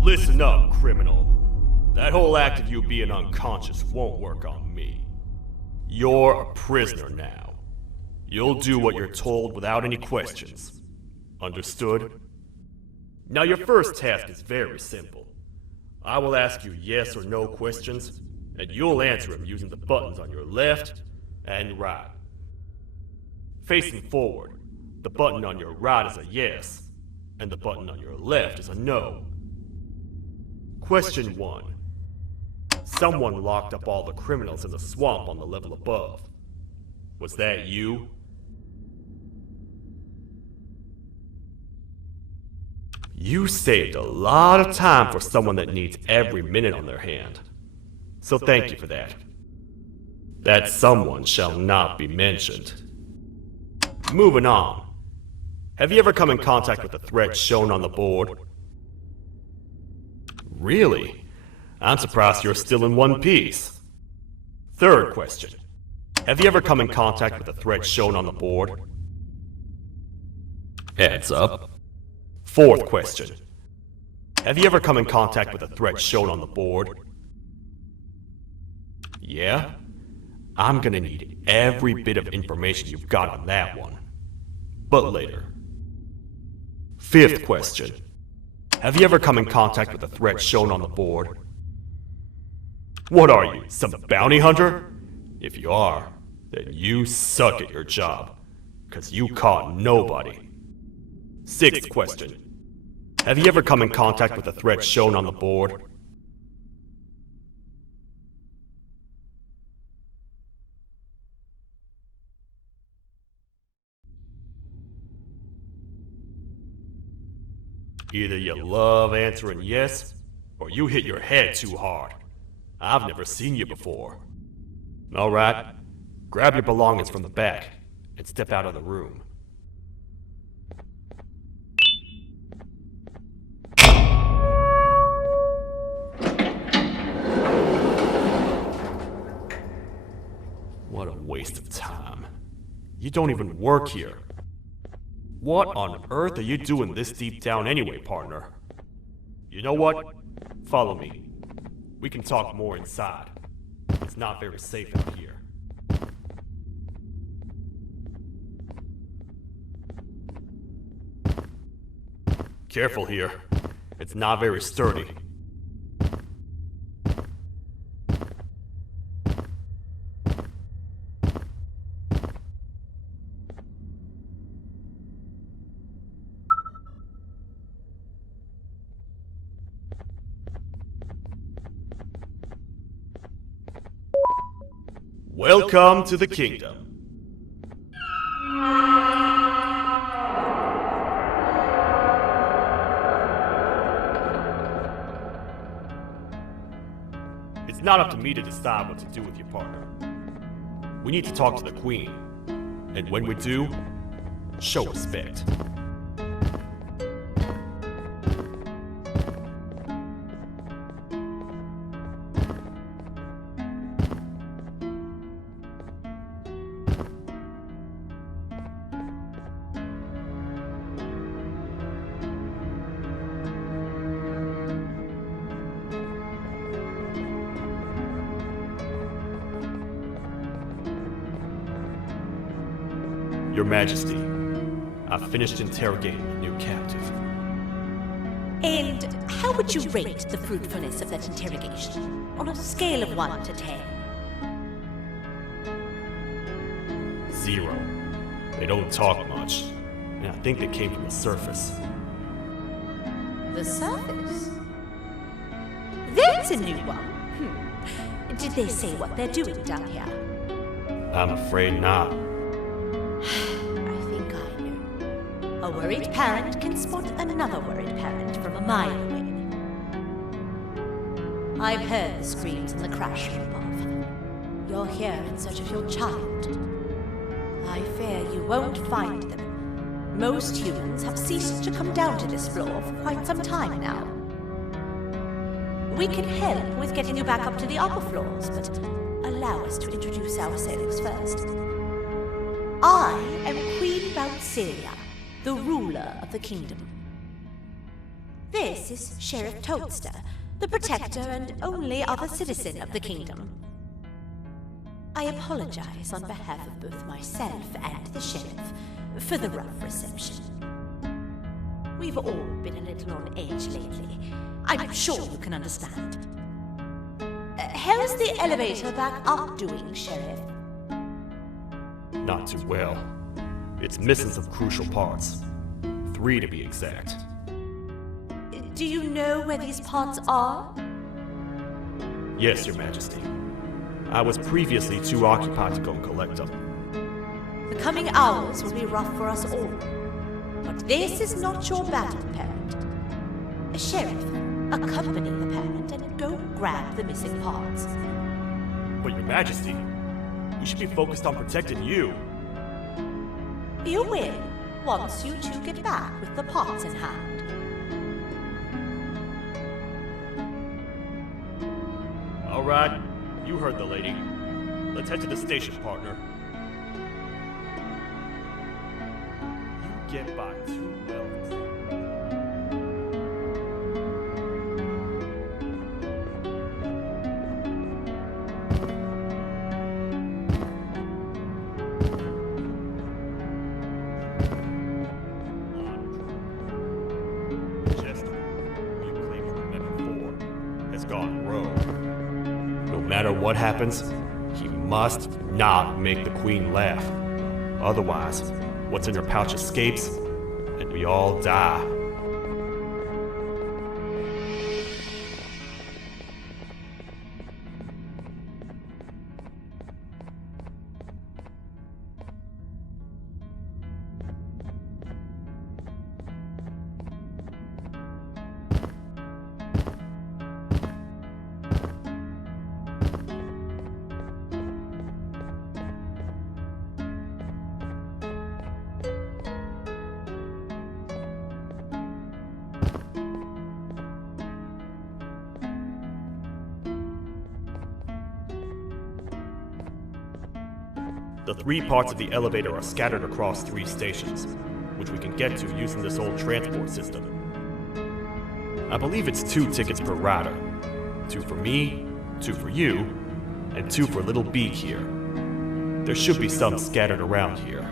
Listen up, criminal. That whole act of you being unconscious won't work on me. You're a prisoner now. You'll do what you're told without any questions. Understood? Now your first task is very simple. I will ask you yes or no questions, and you'll answer them using the buttons on your left and right. Facing forward, the button on your right is a yes, and the button on your left is a no. Question 1. Someone locked up all the criminals in the swamp on the level above. Was that you? You saved a lot of time for someone that needs every minute on their hand. So thank you for that. That someone shall not be mentioned. Moving on. Have you ever come in contact with the threat shown on the board? Really? I'm surprised you're still in one piece. Third question. Have you ever come in contact with the threat shown on the board? Heads up. Fourth question. Have you ever come in contact with the threat shown on the board? Yeah? I'm gonna need every bit of information you've got on that one. But later. Fifth question. Have you ever come in contact with the threat shown on the board? What are you, some bounty hunter? If you are, then you suck at your job, because you caught nobody. Sixth question. Have you ever come in contact with the threat shown on the board? Either you love answering yes, or you hit your head too hard. I've never seen you before. Alright, grab your belongings from the back, and step out of the room. What a waste of time. You don't even work here. What on earth are you doing this deep down anyway, partner? You know what? Follow me. We can talk more inside. It's not very safe out here. Careful here. It's not very sturdy. Welcome to the kingdom. It's not up to me to decide what to do with your partner. We need to talk to the queen. And when we do, show respect. Your Majesty, I've finished interrogating the new captive. And how would you rate the fruitfulness of that interrogation, on a scale of 1 to 10? 0. They don't talk much, and I think they came from the surface. The surface? That's a new one. Did they say what they're doing down here? I'm afraid not. I think I know. A worried parent can spot another worried parent from a mile away. I've heard the screams and the crash from above. You're here in search of your child. I fear you won't find them. Most humans have ceased to come down to this floor for quite some time now. We can help with getting you back up to the upper floors, but allow us to introduce ourselves first. I am Queen Bouncilia, the ruler of the kingdom. This is Sheriff Toadster, the protector and only other citizen of the kingdom. I apologize on behalf of both myself and the sheriff for the rough reception. We've all been a little on edge lately. I'm sure you can understand. How's the elevator back up doing, Sheriff? Not too well. It's missing some crucial parts. 3 to be exact. Do you know where these parts are? Yes, Your Majesty. I was previously too occupied to go and collect them. The coming hours will be rough for us all. But this is not your battle, parent. Sheriff, accompany the parent and go grab the missing parts. But Your Majesty, we should be focused on protecting you. You will, once you two get back with the parts in hand. All right, you heard the lady. Let's head to the station, partner. You get by too well. Gone rogue. No matter what happens, he must not make the Queen laugh. Otherwise, what's in her pouch escapes, and we all die. The 3 parts of the elevator are scattered across 3 stations, which we can get to using this old transport system. I believe it's 2 tickets per rider. 2 for me, 2 for you, and 2 for Little Beak here. There should be some scattered around here.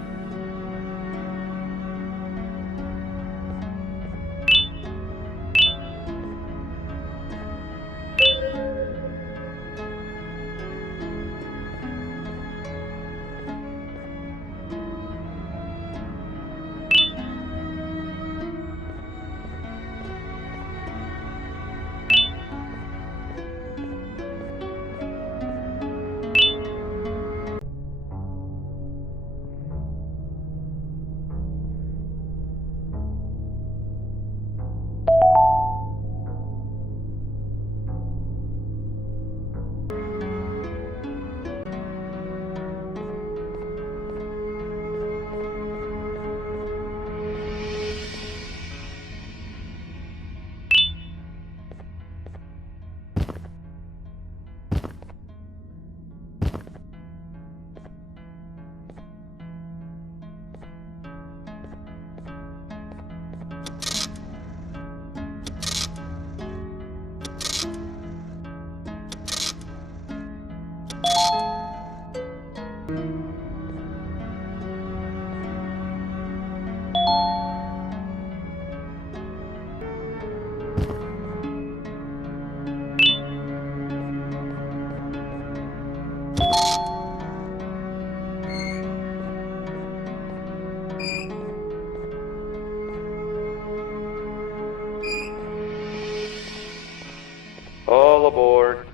All aboard.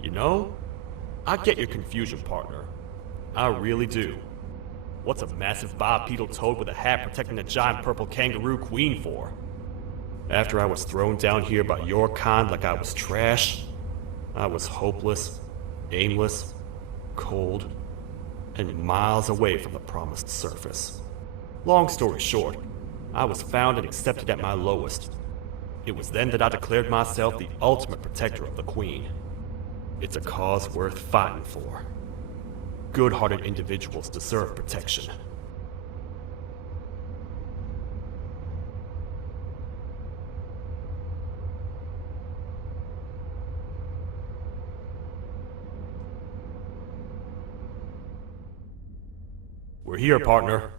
You know, I get your confusion, partner. I really do. What's a massive bipedal toad with a hat protecting a giant purple kangaroo queen for? After I was thrown down here by your kind like I was trash, I was hopeless, aimless, cold, and miles away from the promised surface. Long story short, I was found and accepted at my lowest. It was then that I declared myself the ultimate protector of the Queen. It's a cause worth fighting for. Good-hearted individuals deserve protection. We're here, partner.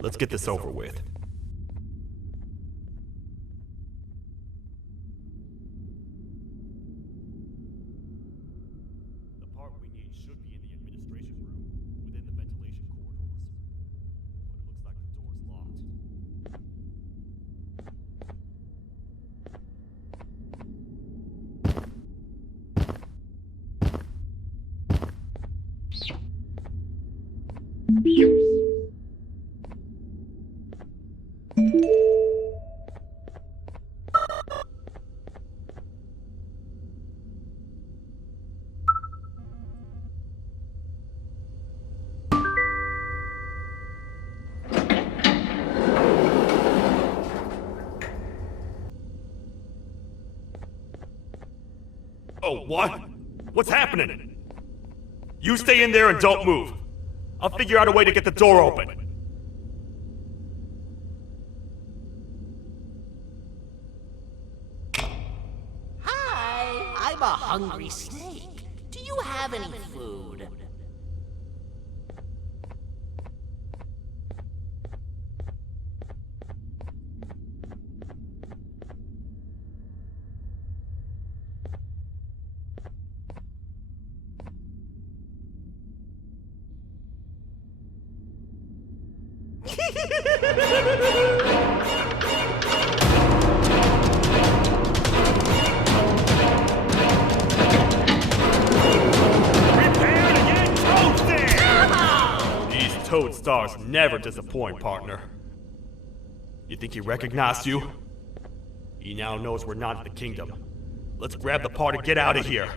Let's get this over with. The part we need should be in the administration room, within the ventilation corridors. But it looks like the door's locked. Oh, what? What's happening? You stay in there and don't move. I'll figure out a way to get the door open. Hi, I'm a hungry snake. Do you have any food? Prepare to get toasted! These toad stars never disappoint, partner. You think he recognized you? He now knows we're not in the kingdom. Let's grab the part and get out of here.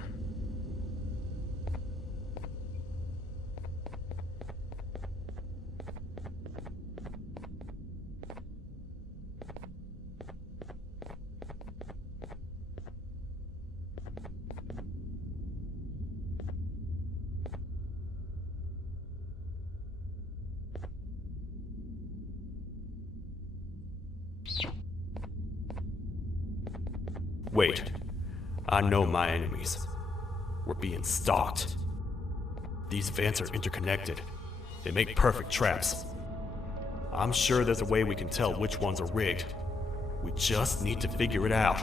Wait. I know my enemies. We're being stalked. These vents are interconnected. They make perfect traps. I'm sure there's a way we can tell which ones are rigged. We just need to figure it out.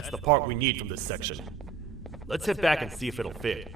That's the part we need from this section. Let's head back and see if it'll fit.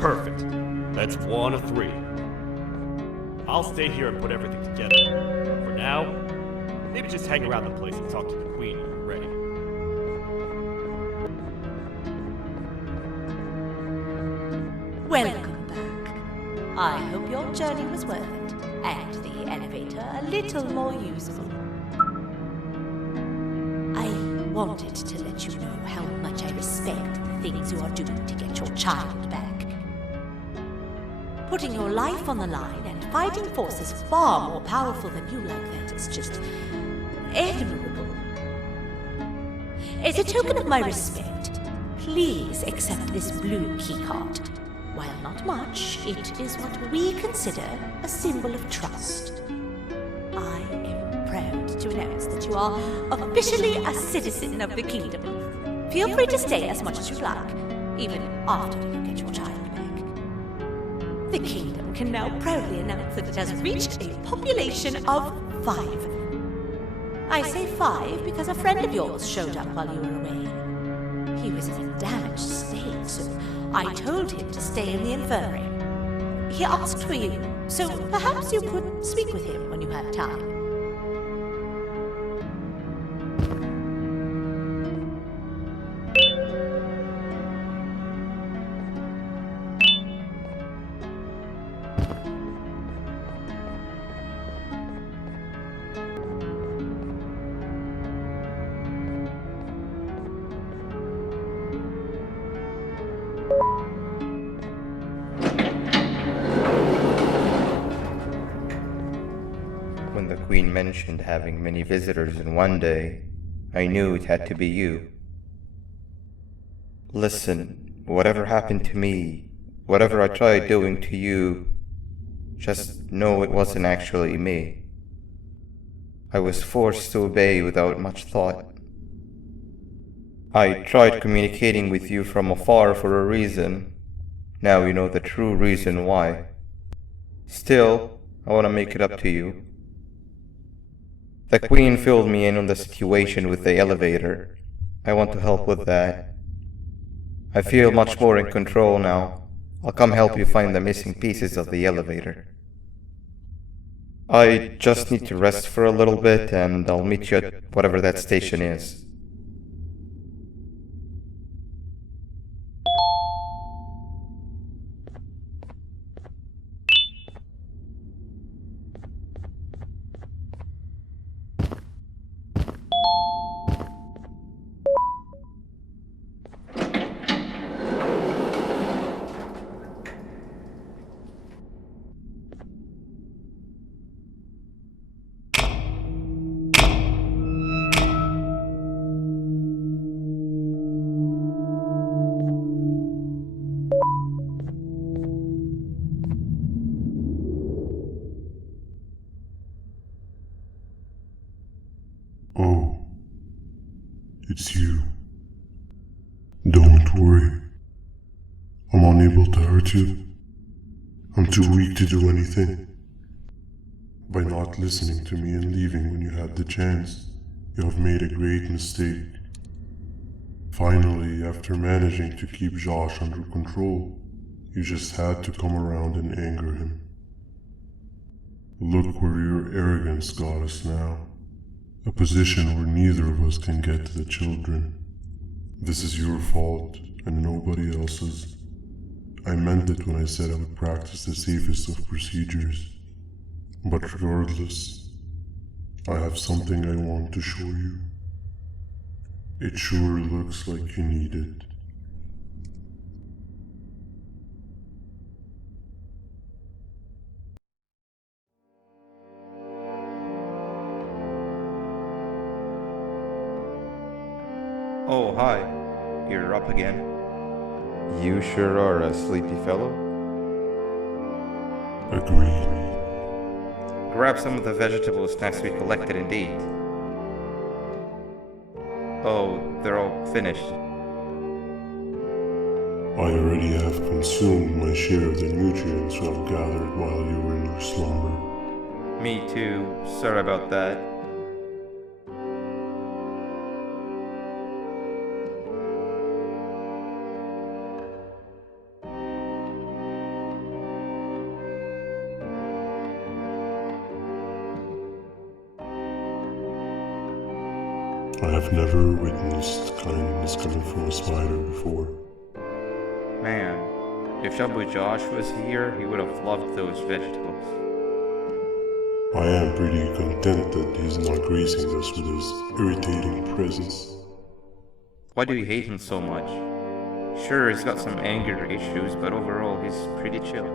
Perfect. That's 1 of 3. I'll stay here and put everything together. For now, maybe just hang around the place and talk to the Queen when you're ready. Welcome back. I hope your journey was worth it, and the elevator a little more useful. I wanted to let you know how much I respect the things you are doing to get your child back. Putting your life on the line and fighting forces far more powerful than you like that is just admirable. As a token of my respect, please accept this blue keycard. While not much, it is what we consider a symbol of trust. I am proud to announce that you are officially a citizen of the kingdom. Feel free to stay as much as you like, even after you get your child back. The kingdom can now proudly announce that it has reached a population of 5. I say 5 because a friend of yours showed up while you were away. He was in a damaged state, so I told him to stay in the infirmary. He asked for you, so perhaps you could speak with him when you have time. When the Queen mentioned having many visitors in one day, I knew it had to be you. Listen, whatever happened to me, whatever I tried doing to you, just know it wasn't actually me. I was forced to obey without much thought. I tried communicating with you from afar for a reason. Now you know the true reason why. Still, I want to make it up to you. The Queen filled me in on the situation with the elevator. I want to help with that. I feel much more in control now. I'll come help you find the missing pieces of the elevator. I just need to rest for a little bit and I'll meet you at whatever that station is. Oh, it's you. Don't worry. I'm unable to hurt you. I'm too weak to do anything. By not listening to me and leaving when you had the chance, you have made a great mistake. Finally, after managing to keep Josh under control, you just had to come around and anger him. Look where your arrogance got us now. A position where neither of us can get to the children. This is your fault, and nobody else's. I meant it when I said I would practice the safest of procedures. But regardless, I have something I want to show you. It sure looks like you need it. Oh, hi. You're up again. You sure are a sleepy fellow. Agreed. Grab some of the vegetable snacks we collected indeed. Oh, they're all finished. I already have consumed my share of the nutrients I've gathered while you were in your slumber. Me too. Sorry about that. I have never witnessed kindness coming from a spider before. Man, if Shabu Josh was here, he would have loved those vegetables. I am pretty content that he's not gracing us with his irritating presence. Why do you hate him so much? Sure, he's got some anger issues, but overall he's pretty chill.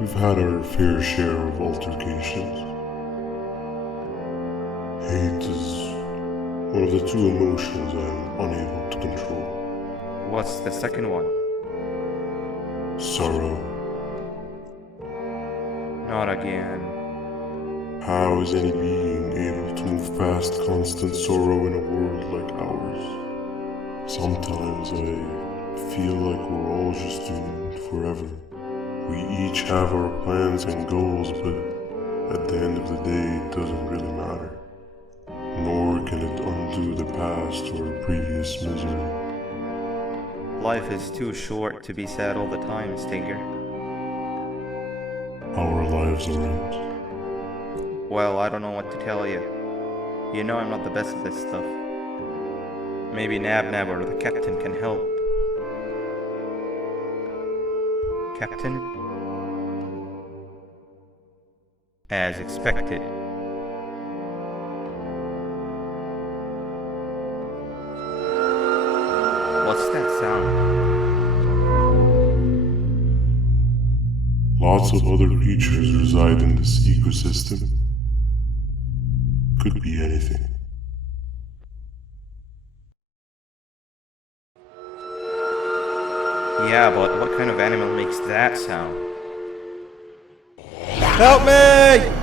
We've had our fair share of altercations. Hate is one of the two emotions I'm unable to control. What's the second one? Sorrow. Not again. How is any being able to move past constant sorrow in a world like ours? Sometimes I feel like we're all just doomed forever. We each have our plans and goals, but at the end of the day, it doesn't really matter. Nor can it undo the past or previous misery. Life is too short to be sad all the time, Stinger. Our lives aren't. Well, I don't know what to tell you. You know I'm not the best at this stuff. Maybe Nab or the captain can help. Captain? As expected. What's that sound? Lots of other creatures reside in this ecosystem. Could be anything. Yeah, but what kind of animal makes that sound? Help me!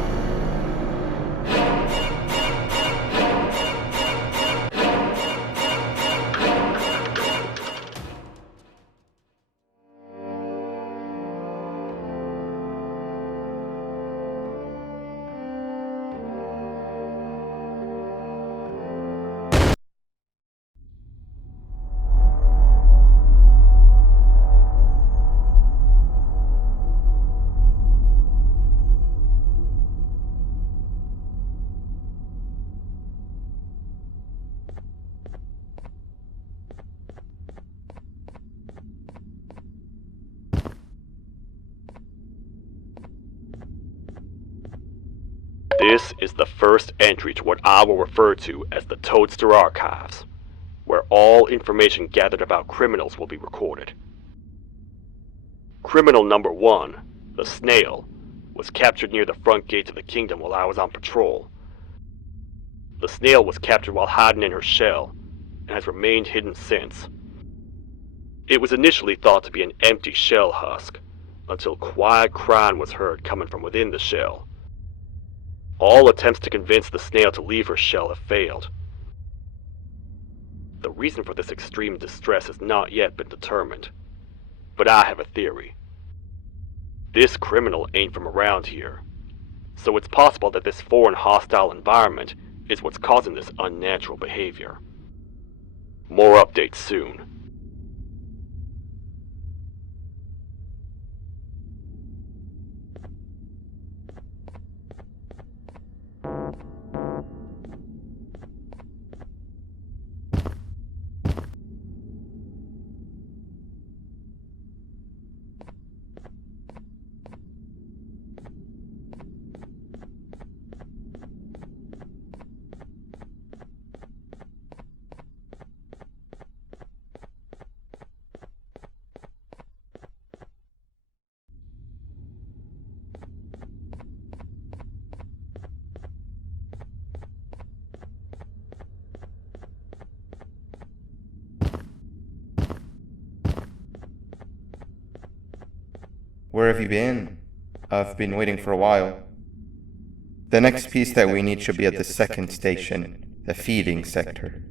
This is the first entry to what I will refer to as the Toadster Archives, where all information gathered about criminals will be recorded. Criminal number 1, the snail, was captured near the front gates of the kingdom while I was on patrol. The snail was captured while hiding in her shell, and has remained hidden since. It was initially thought to be an empty shell husk, until quiet crying was heard coming from within the shell. All attempts to convince the snail to leave her shell have failed. The reason for this extreme distress has not yet been determined, but I have a theory. This criminal ain't from around here, so it's possible that this foreign hostile environment is what's causing this unnatural behavior. More updates soon. Where have you been? I've been waiting for a while. The next piece that we need should be at the second station, the feeding sector.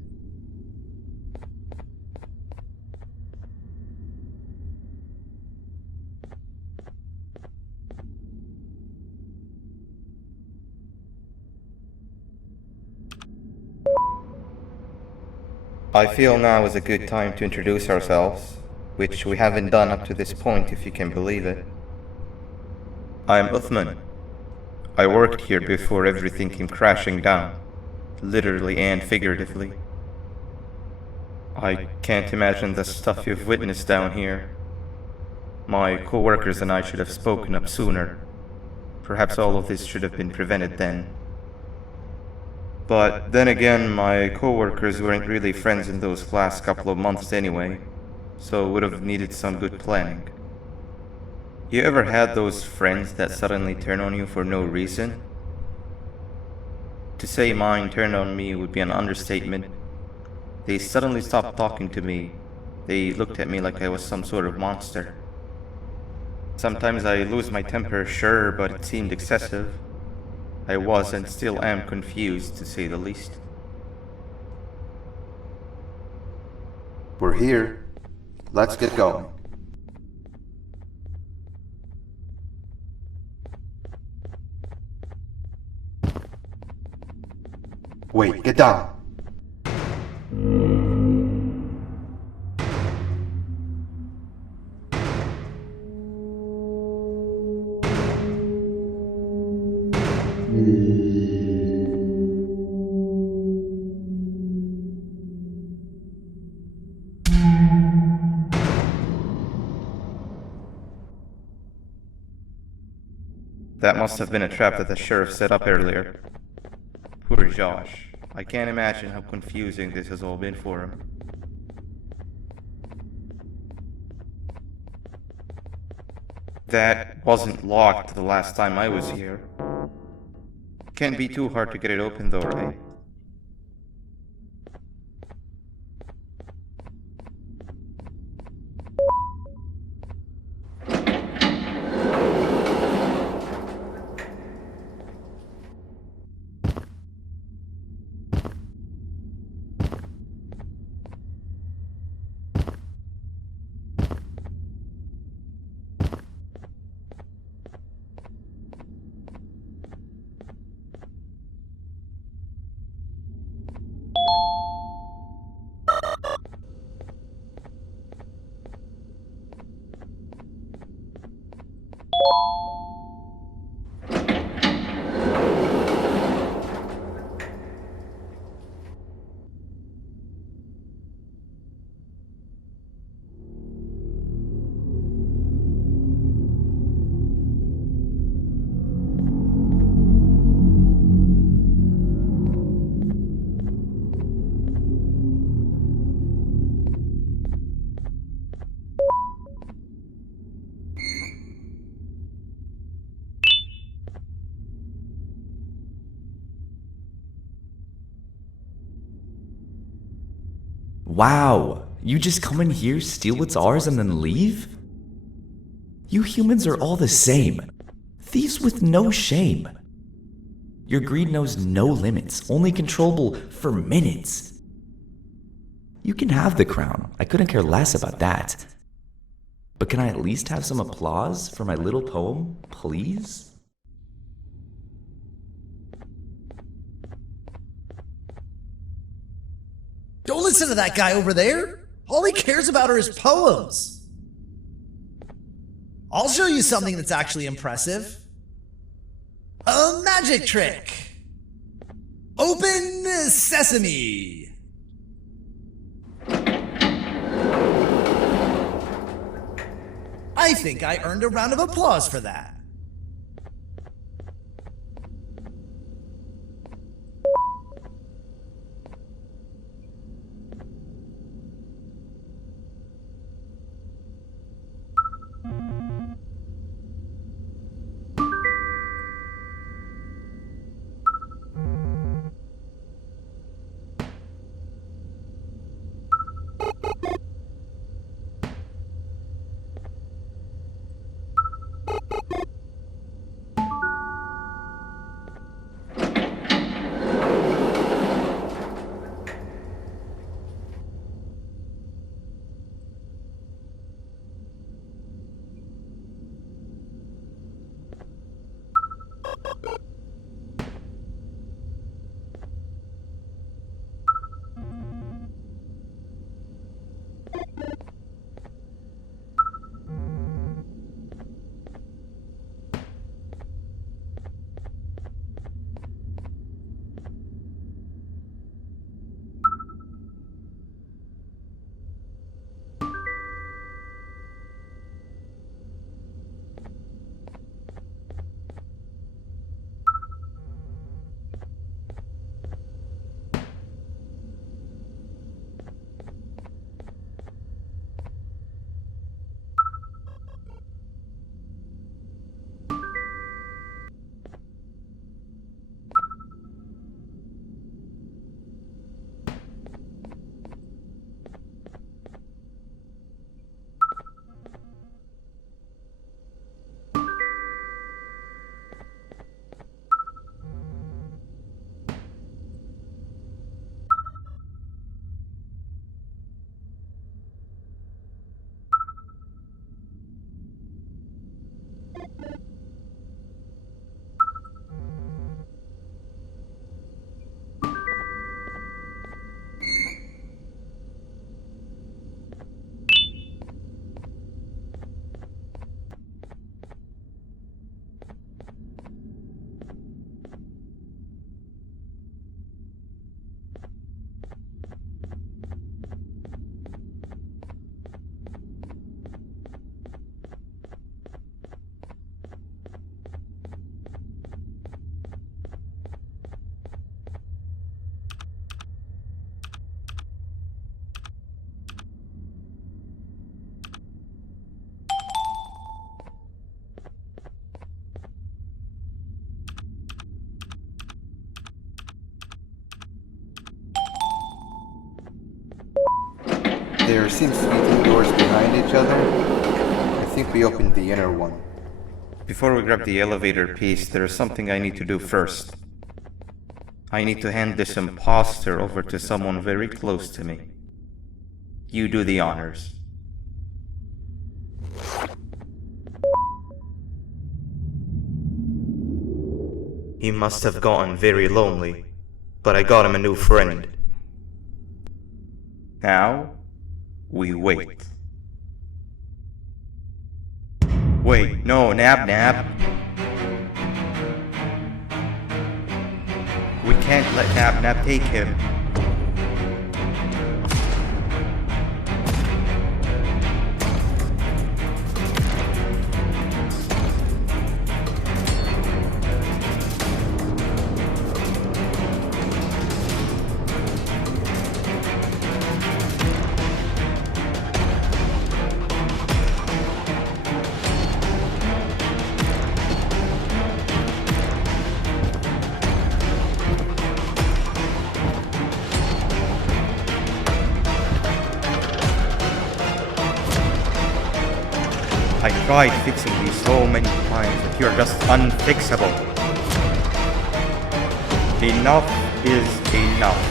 I feel now is a good time to introduce ourselves, which we haven't done up to this point, if you can believe it. I'm Uthman. I worked here before everything came crashing down, literally and figuratively. I can't imagine the stuff you've witnessed down here. My co-workers and I should have spoken up sooner. Perhaps all of this should have been prevented then. But then again, my co-workers weren't really friends in those last couple of months anyway, so would have needed some good planning. You ever had those friends that suddenly turn on you for no reason? To say mine turned on me would be an understatement. They suddenly stopped talking to me. They looked at me like I was some sort of monster. Sometimes I lose my temper, sure, but it seemed excessive. I was and still am confused, to say the least. We're here. Let's get going. Wait, get down. That must have been a trap that the sheriff set up earlier. Poor Josh. I can't imagine how confusing this has all been for him. That wasn't locked the last time I was here. Can't be too hard to get it open though, right? Wow, you just come in here, steal what's ours, and then leave? You humans are all the same. Thieves with no shame. Your greed knows no limits, only controllable for minutes. You can have the crown, I couldn't care less about that. But can I at least have some applause for my little poem, please? Don't listen to that guy over there. All he cares about are his poems. I'll show you something that's actually impressive. A magic trick. Open sesame. I think I earned a round of applause for that. There seems to be two doors behind each other. I think we opened the inner one. Before we grab the elevator piece, there is something I need to do first. I need to hand this imposter over to someone very close to me. You do the honors. He must have gotten very lonely, but I got him a new friend. Now, we wait. Wait, no, Nab. We can't let Nab take him. I tried fixing these so many times, but you're just unfixable. Enough is enough.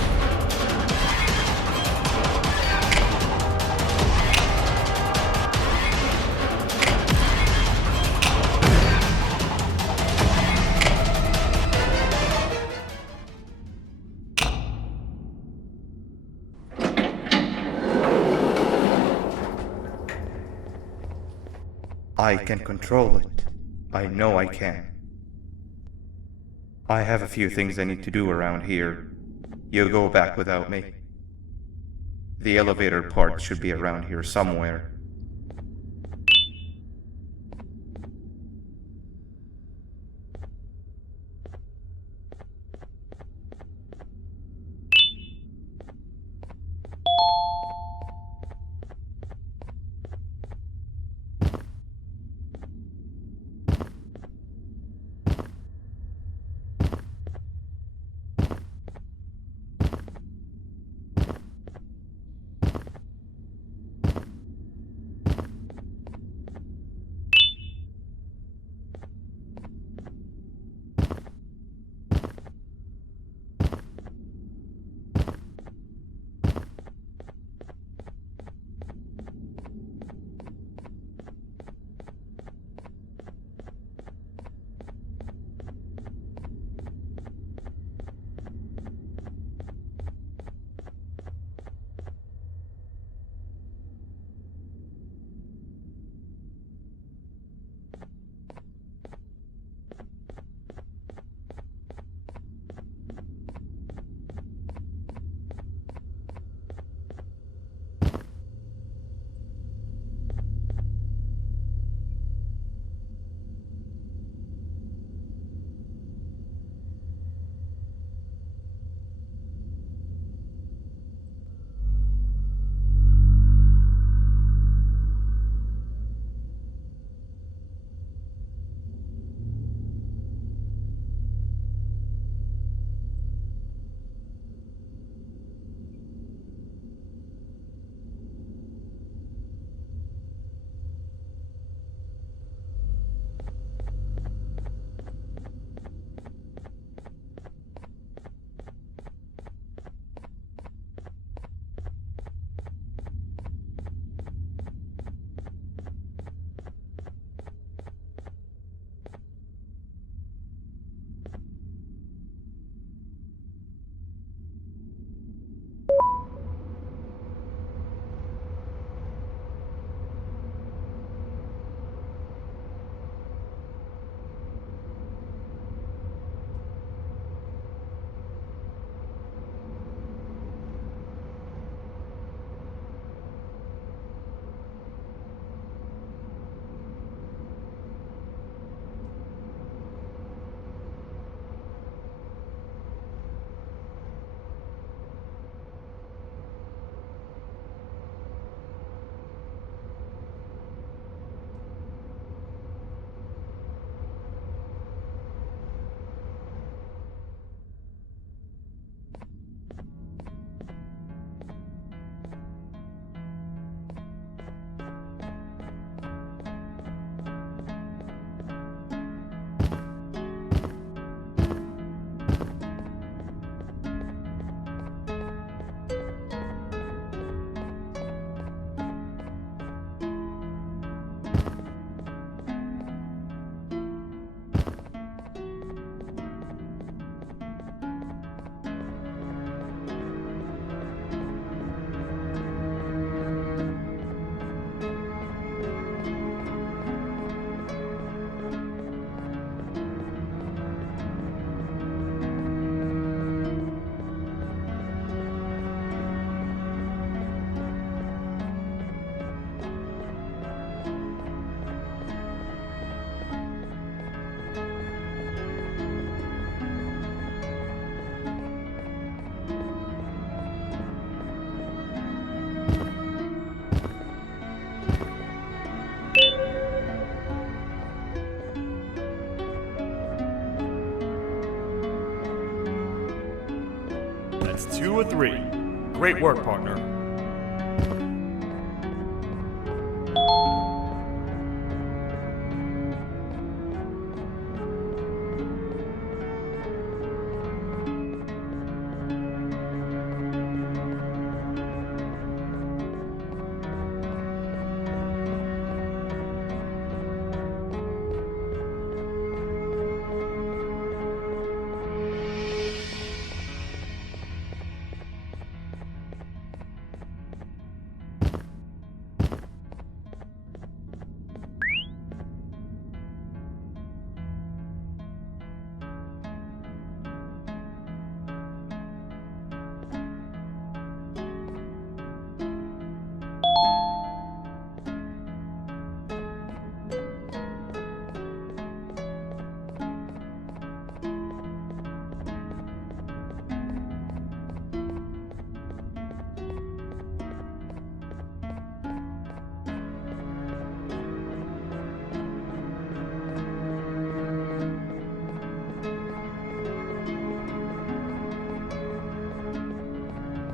I can control it. I know I can. I have a few things I need to do around here. You go back without me. The elevator part should be around here somewhere. That's 2 of 3. Great work, partner.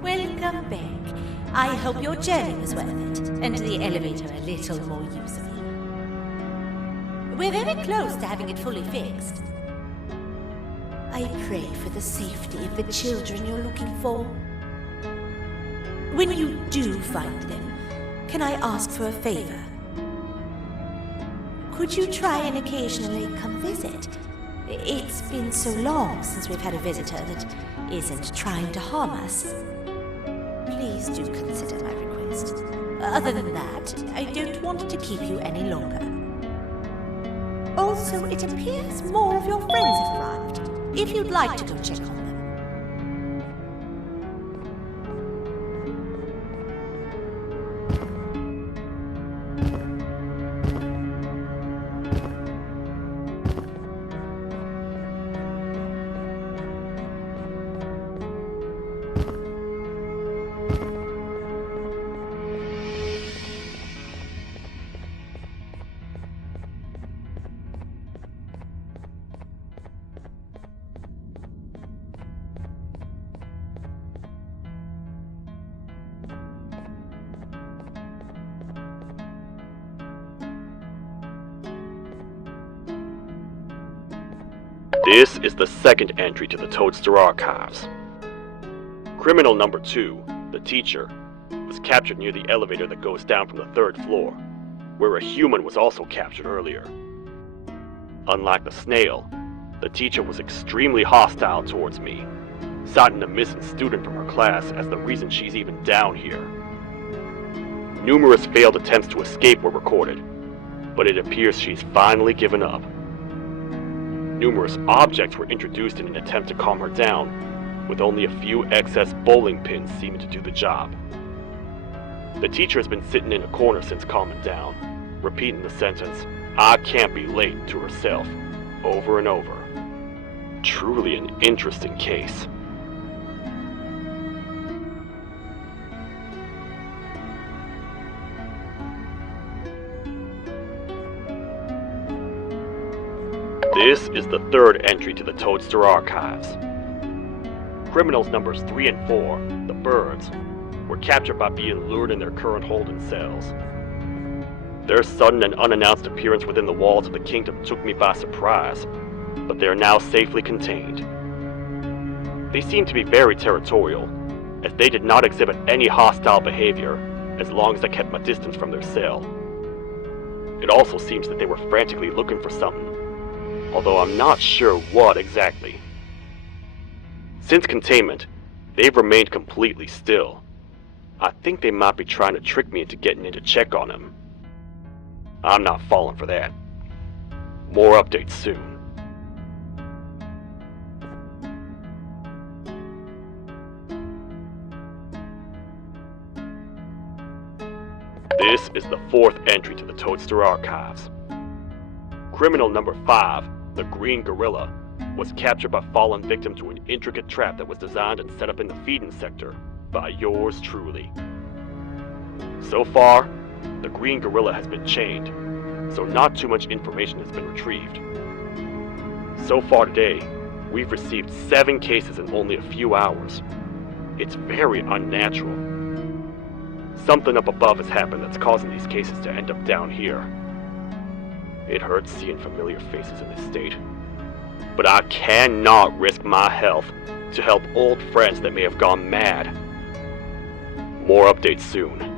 Welcome back. I hope your journey was worth it, and the elevator a little more usable. We're very close to having it fully fixed. I pray for the safety of the children you're looking for. When you do find them, can I ask for a favor? Could you try and occasionally come visit? It's been so long since we've had a visitor that isn't trying to harm us. Please do consider my request. Other than that, I don't want to keep you any longer. Also, it appears more of your friends have arrived, if you'd like to go check on them. This is the second entry to the Toadster Archives. Criminal number 2, the teacher, was captured near the elevator that goes down from the 3rd floor, where a human was also captured earlier. Unlike the snail, the teacher was extremely hostile towards me, citing a missing student from her class as the reason she's even down here. Numerous failed attempts to escape were recorded, but it appears she's finally given up. Numerous objects were introduced in an attempt to calm her down, with only a few excess bowling pins seeming to do the job. The teacher has been sitting in a corner since calming down, repeating the sentence, "I can't be late," to herself, over and over. Truly an interesting case. This is the 3rd entry to the Toadster Archives. Criminals numbers 3 and 4, the birds, were captured by being lured in their current holding cells. Their sudden and unannounced appearance within the walls of the kingdom took me by surprise, but they are now safely contained. They seem to be very territorial, as they did not exhibit any hostile behavior as long as I kept my distance from their cell. It also seems that they were frantically looking for something, although I'm not sure what exactly. Since containment, they've remained completely still. I think they might be trying to trick me into getting in to check on them. I'm not falling for that. More updates soon. This is the 4th entry to the Toadster Archives. Criminal number 5, the Green Gorilla, was captured by falling victim to an intricate trap that was designed and set up in the feeding sector by yours truly. So far, the Green Gorilla has been chained, so not too much information has been retrieved. So far today, we've received 7 cases in only a few hours. It's very unnatural. Something up above has happened that's causing these cases to end up down here. It hurts seeing familiar faces in this state, but I cannot risk my health to help old friends that may have gone mad. More updates soon.